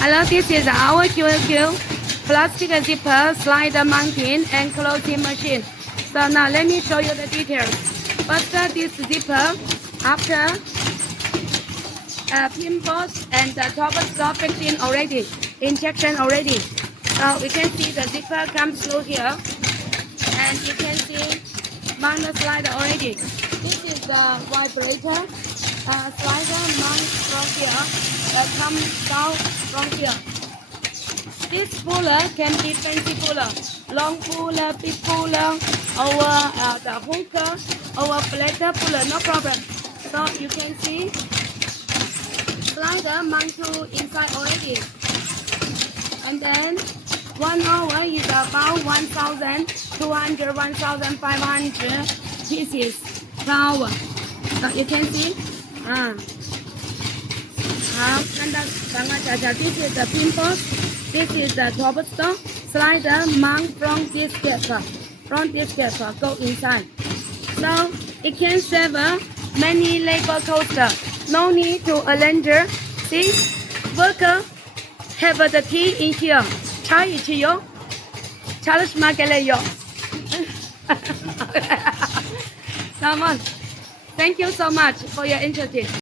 Hello, this is our QLQ plastic zipper slider mounting and closing machine. So now let me show you the details. First, this zipper after pin post and the top stop fixing already, injection already. So we can see the zipper comes through here, and you can see mount the slider already. This is the vibrator slider mount from here that comes down from here. This puller can be fancy puller, long puller, big puller, or the hooker, or flatter puller, no problem. So you can see slider mount to inside already. And then 1 hour is about 1,200, 1,500 pieces per hour. So you can see. This is the pin post. This is the top stop slider mount from this gap. Go inside. So it can save many labor costs. No need to arrange. See, worker have the key in here. Try it yo. Challenge market yo. Come on. Thank you so much for your interest.